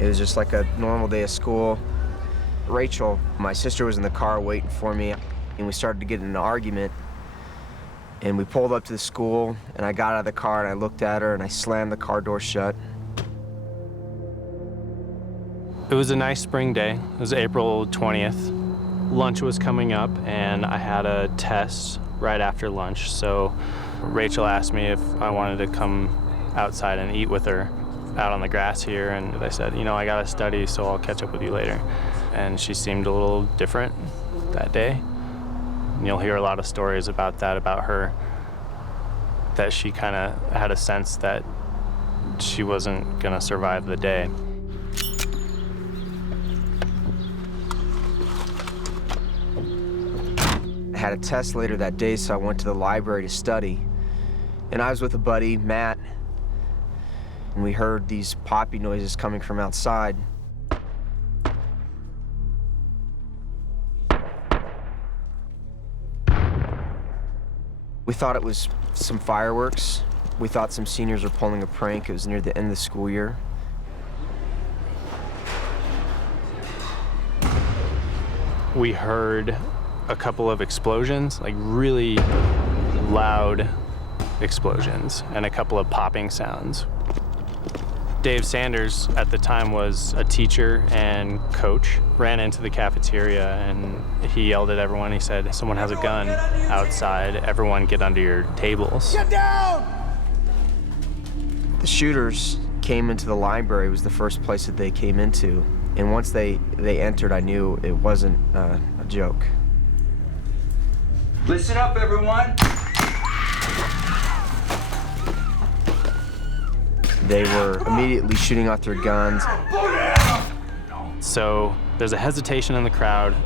It was just like a normal day of school. Rachel, my sister, was in the car waiting for me, and we started to get in an argument. And we pulled up to the school, and I got out of the car, and I looked at her, and I slammed the car door shut. It was a nice spring day. It was April 20th. Lunch was coming up, and I had a test right after lunch, so Rachel asked me if I wanted to come outside and eat with her out on the grass here, and I said, you know, I gotta study, so I'll catch up with you later. And she seemed a little different that day. And you'll hear a lot of stories about that, about her, that she kind of had a sense that she wasn't gonna survive the day. I had a test later that day, so I went to the library to study. And I was with a buddy, Matt, and we heard these poppy noises coming from outside. We thought it was some fireworks. We thought some seniors were pulling a prank. It was near the end of the school year. We heard a couple of explosions, like really loud explosions, and a couple of popping sounds. Dave Sanders at the time was a teacher and coach, ran into the cafeteria and he yelled at everyone. He said, someone has a gun outside, everyone get under your tables. Get down! The shooters came into the library. It was the first place that they came into. And once they entered, I knew it wasn't a joke. Listen up, everyone. They were immediately shooting out their guns. So there's a hesitation in the crowd,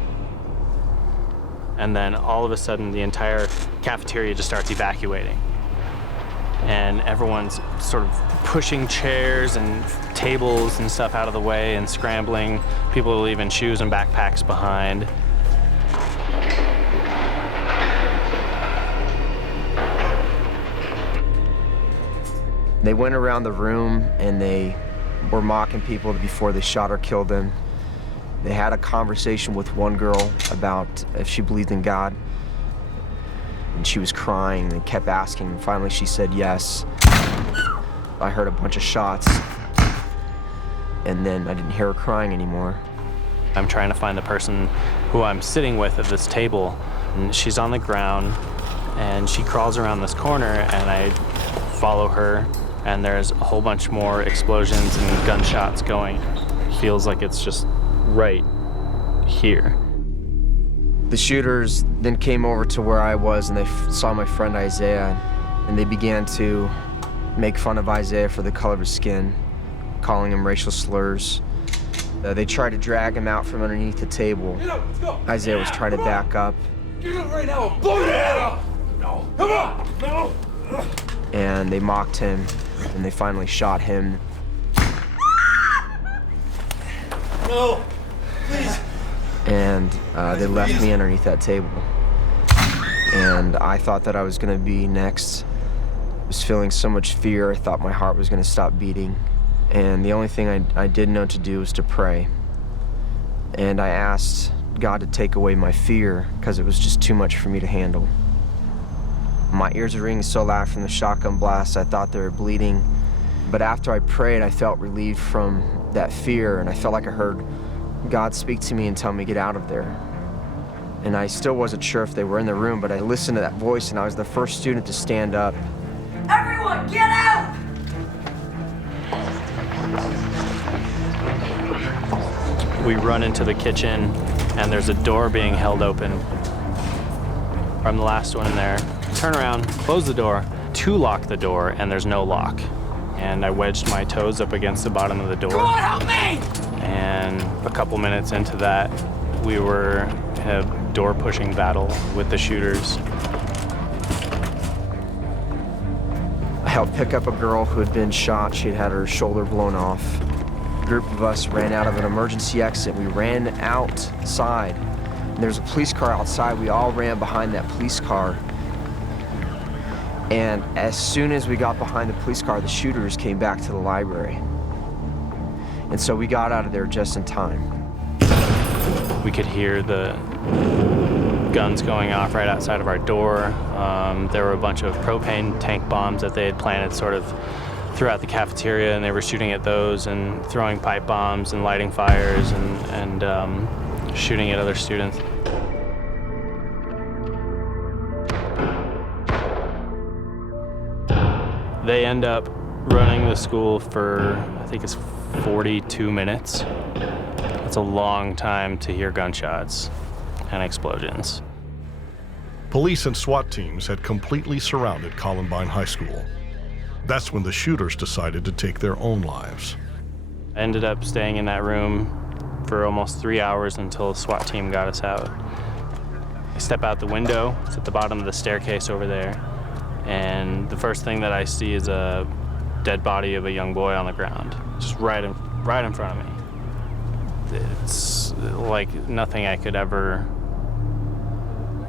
and then all of a sudden the entire cafeteria just starts evacuating. And everyone's sort of pushing chairs and tables and stuff out of the way and scrambling. People are leaving shoes and backpacks behind. They went around the room and they were mocking people before they shot or killed them. They had a conversation with one girl about if she believed in God. And she was crying and kept asking, and finally she said yes. I heard a bunch of shots, and then I didn't hear her crying anymore. I'm trying to find the person who I'm sitting with at this table, and she's on the ground, and she crawls around this corner, and I follow her, and there's a whole bunch more explosions and gunshots going. It feels like it's just right here. The shooters then came over to where I was, and they saw my friend Isaiah, and they began to make fun of Isaiah for the color of his skin, calling him racial slurs. They tried to drag him out from underneath the table. Isaiah was trying to back up. Get up right now. Blow your head off. No. Come on. No. And they mocked him, and they finally shot him. No. Please. And they left me underneath that table. And I thought that I was gonna be next. I was feeling so much fear, I thought my heart was gonna stop beating. And the only thing I did know to do was to pray. And I asked God to take away my fear, because it was just too much for me to handle. My ears were ringing so loud from the shotgun blast, I thought they were bleeding. But after I prayed, I felt relieved from that fear, and I felt like I heard God speak to me and tell me to get out of there. And I still wasn't sure if they were in the room, but I listened to that voice, and I was the first student to stand up. Everyone, get out! We run into the kitchen, and there's a door being held open. I'm the last one in there. Turn around, close the door, to lock the door, and there's no lock. And I wedged my toes up against the bottom of the door. Come on, help me! And a couple minutes into that, we were in a door-pushing battle with the shooters. I helped pick up a girl who had been shot. She had had her shoulder blown off. A group of us ran out of an emergency exit. We ran outside. And there was a police car outside. We all ran behind that police car. And as soon as we got behind the police car, the shooters came back to the library. And so we got out of there just in time. We could hear the guns going off right outside of our door. There were a bunch of propane tank bombs that they had planted sort of throughout the cafeteria, and they were shooting at those and throwing pipe bombs and lighting fires and shooting at other students. They end up running the school for, I think it's 42 minutes. It's a long time to hear gunshots and explosions. Police and SWAT teams had completely surrounded Columbine High School. That's when the shooters decided to take their own lives. I ended up staying in that room for almost 3 hours until the SWAT team got us out. I step out the window, it's at the bottom of the staircase over there, and the first thing that I see is a dead body of a young boy on the ground, just right in front of me. It's like nothing I could ever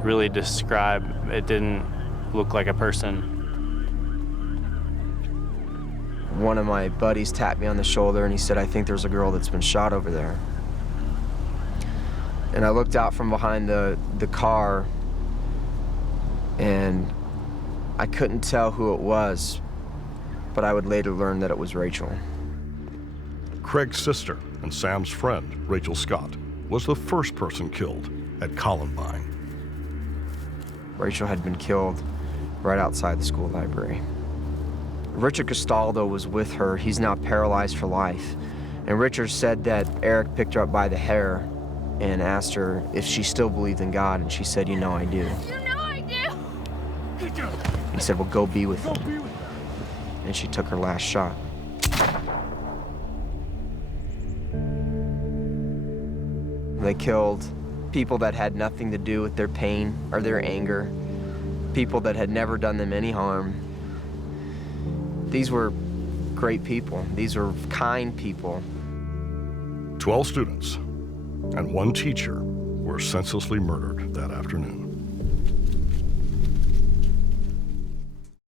really describe. It didn't look like a person. One of my buddies tapped me on the shoulder and he said, "I think there's a girl that's been shot over there." And I looked out from behind the car and I couldn't tell who it was, but I would later learn that it was Rachel. Craig's sister and Sam's friend, Rachel Scott, was the first person killed at Columbine. Rachel had been killed right outside the school library. Richard Castaldo was with her. He's now paralyzed for life. And Richard said that Eric picked her up by the hair and asked her if she still believed in God, and she said, "You know I do." You know I do. He said, "Well, go be with him." And she took her last shot. They killed people that had nothing to do with their pain or their anger, people that had never done them any harm. These were great people. These were kind people. 12 students and 1 teacher were senselessly murdered that afternoon.